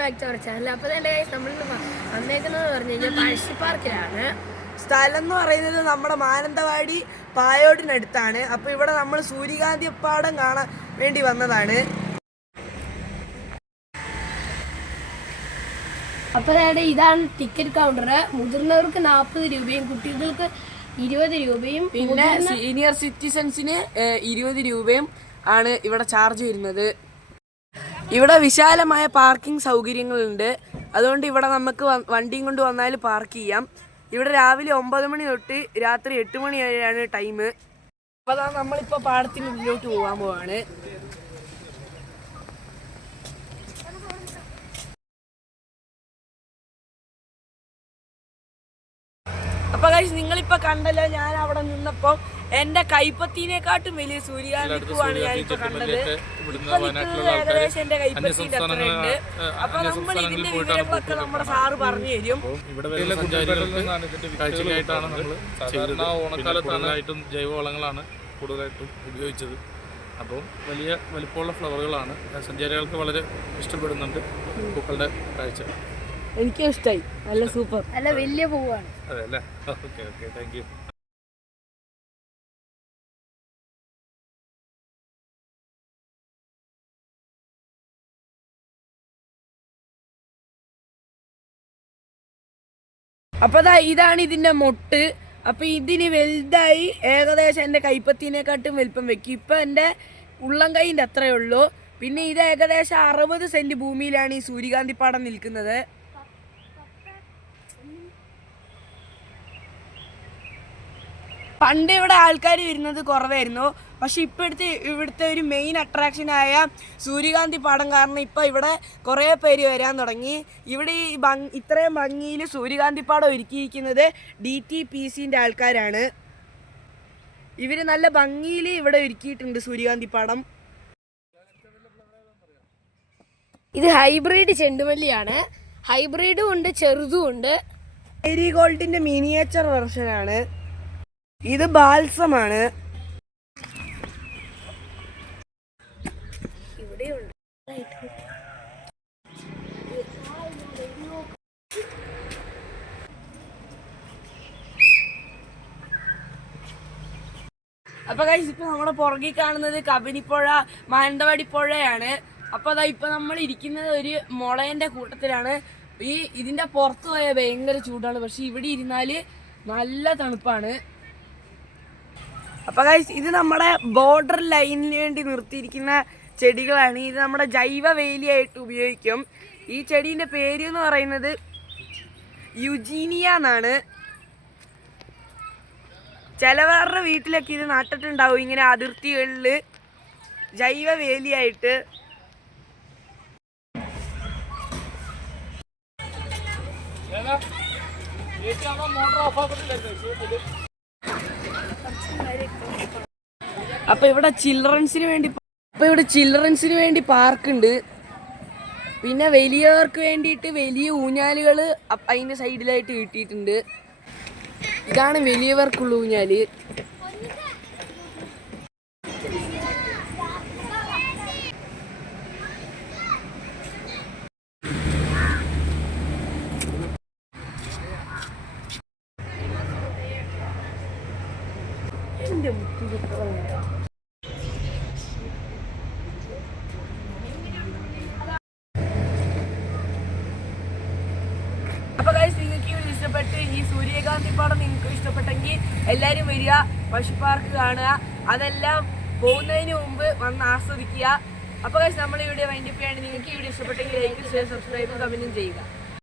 Back to our channel അപ്പോൾ എന്റെ കൈസ് നമ്മൾ വന്നേക്കുന്നത് പറഞ്ഞു കഴിഞ്ഞാൽ പഴശ്ശി പാർക്കിലാണ്. സ്ഥലം എന്ന് പറയുന്നത് നമ്മുടെ മാനന്തവാടി പായോടിനടുത്താണ്. അപ്പൊ ഇവിടെ നമ്മൾ സൂര്യകാന്തി പാടം കാണാൻ വേണ്ടി വന്നതാണ്. അപ്പോൾ അതായത് ഇതാണ് ടിക്കറ്റ് കൗണ്ടർ മുതിർന്നവർക്ക് നാൽപ്പത് രൂപയും കുട്ടികൾക്ക് ഇരുപത് രൂപയും പിന്നെ സീനിയർ സിറ്റിസൺസിന് ഇരുപത് രൂപയും ആണ് ഇവിടെ ചാർജ് വരുന്നത്. ഇവിടെ വിശാലമായ പാർക്കിംഗ് സൗകര്യങ്ങളുണ്ട്. അതുകൊണ്ട് ഇവിടെ നമുക്ക് വണ്ടിയും കൊണ്ട് വന്നാൽ പാർക്ക് ചെയ്യാം. ഇവിടെ രാവിലെ ഒമ്പത് മണി തൊട്ട് രാത്രി എട്ട് മണി വരെയാണ് ടൈം അപ്പോൾ നമ്മളിപ്പോൾ പാടത്തിനുള്ളിലോട്ട് പോകാൻ പോവാണ്. അപ്പൊ guys നിങ്ങളിപ്പോ കണ്ടല്ലോ ഞാൻ അവിടെ നിന്നപ്പോ എന്റെ കൈപ്പത്തിനെക്കാട്ടും വലിയ സൂര്യകാന്തി പൂവാണ് ഇപ്പൊ കണ്ടത്. ഇപ്പൊ നിൽക്കുന്നത് ഏകദേശം എന്റെ കൈപ്പത്തിന്റെ അത്ര ഉണ്ട് അപ്പൊ നമ്മൾ ഇതിന്റെ വിവരങ്ങളൊക്കെ നമ്മുടെ സാറ് പറഞ്ഞു തരും. കാഴ്ചയ്ക്കായിട്ടാണ് നമ്മൾ സാധാരണ ഓണക്കാലത്തായിട്ടും ജൈവവളങ്ങളാണ് കൂടുതലായിട്ടും ഉപയോഗിച്ചത്. അപ്പോൾ വലിയ വലിപ്പമുള്ള ഫ്ലവറുകളാണ് സഞ്ചാരികൾക്ക് വളരെ ഇഷ്ടപ്പെടുന്നുണ്ട് പൂക്കളുടെ കാഴ്ച. എനിക്കും ഇഷ്ടമായി നല്ല സൂപ്പർ. നല്ല വലിയ പൂവാണ്. അതെ അല്ലേ ഓക്കെ ഓക്കെ താങ്ക് യു അപ്പൊ ദാ ഇതാണ് ഇതിന്റെ മൊട്ട്. അപ്പൊ ഇതിന് വലുതായി ഏകദേശം എന്റെ കൈപ്പത്തിനെക്കാട്ടും വലിപ്പം വെക്കും. ഇപ്പൊ എന്റെ ഉള്ളം കൈന്റെ അത്രയേ ഉള്ളൂ. പിന്നെ ഇത് ഏകദേശം അറുപത് സെന്റ് ഭൂമിയിലാണ് ഈ സൂര്യകാന്തി പാടം നിൽക്കുന്നത്. പണ്ട് ഇവിടെ ആൾക്കാർ വരുന്നത് കുറവായിരുന്നു. പക്ഷെ ഇപ്പോഴത്തെ ഇവിടുത്തെ ഒരു മെയിൻ അട്രാക്ഷനായ സൂര്യകാന്തി പാടം കാരണം ഇപ്പോൾ ഇവിടെ കുറേ പേര് വരാൻ തുടങ്ങി. ഇവിടെ ഈ ഭംഗി ഇത്രയും ഭംഗിയിൽ സൂര്യകാന്തി പാടം ഒരുക്കിയിരിക്കുന്നത് ഡി ടി പി സിന്റെ ആൾക്കാരാണ്. ഇവർ നല്ല ഭംഗിയിൽ ഇവിടെ ഒരുക്കിയിട്ടുണ്ട് സൂര്യകാന്തി പാടം. ഇത് ഹൈബ്രിഡ് ചെണ്ടുമല്ലിയാണ്. ഹൈബ്രിഡും ഉണ്ട് ചെറുതും ഉണ്ട്. മേരി ഗോൾഡിന്റെ മിനിയേച്ചർ വെർഷനാണ് ഇത് ബാൽസമാണ്. അപ്പൊ കഴിച്ച് ഇപ്പൊ നമ്മുടെ പുറകിൽ കാണുന്നത് കബനിപ്പുഴ മാനന്തവാടി പുഴയാണ് അപ്പൊ അതാ ഇപ്പൊ നമ്മൾ ഇരിക്കുന്നത് ഒരു മുളയന്റെ കൂട്ടത്തിലാണ്. ഈ ഇതിന്റെ പുറത്ത് പോയാൽ ഭയങ്കര ചൂടാണ്. പക്ഷെ ഇവിടെ ഇരുന്നാൽ നല്ല തണുപ്പാണ്. അപ്പൊ ഗൈസ് ഇത് നമ്മുടെ ബോർഡർ ലൈനിന് വേണ്ടി നിർത്തിയിരിക്കുന്ന ചെടികളാണ്. ഇത് നമ്മുടെ ജൈവ വേലിയായിട്ട് ഉപയോഗിക്കും. ഈ ചെടീന്റെ പേര് എന്ന് പറയുന്നത് യുജീനിയ എന്നാണ്. ചിലവരുടെ വീട്ടിലൊക്കെ ഇത് നട്ടിട്ടുണ്ടാവും ഇങ്ങനെ അതിർത്തികളിൽ ജൈവ വേലിയായിട്ട് അപ്പൊ ഇവിടെ ചിൽഡ്രൻസിന് വേണ്ടി അപ്പൊ ഇവിടെ ചിൽഡ്രൻസിന് വേണ്ടി പാർക്ക് ഉണ്ട് പിന്നെ വലിയവർക്ക് വേണ്ടിയിട്ട് വലിയ ഊഞ്ഞാലുകൾ അതിന്റെ സൈഡിലായിട്ട് കിട്ടിയിട്ടുണ്ട്. ഇതാണ് വലിയവർക്കുള്ള ഊഞ്ഞാൽ. എന്റെ മുത്തുകുത്ത അപ്പൊ ഗൈസ് നിങ്ങൾക്ക് ഇത് ഇഷ്ടപ്പെട്ട് ഈ സൂര്യകാന്തി പാടം നിങ്ങൾക്ക് ഇഷ്ടപ്പെട്ടെങ്കിൽ എല്ലാവരും വരിക പശു പാർക്ക് കാണുക അതെല്ലാം പോകുന്നതിന് മുമ്പ് വന്ന് ആസ്വദിക്കുക. അപ്പൊ ഗൈസ് നമ്മൾ ഇവിടെ വൈൻഡപ്പ് ചെയ്യാണ് നിങ്ങൾക്ക് ഈ വീഡിയോ ഇഷ്ടപ്പെട്ടെങ്കിൽ ലൈക്ക് ഷെയർ സബ്സ്ക്രൈബ് കമന്റും ചെയ്യുക.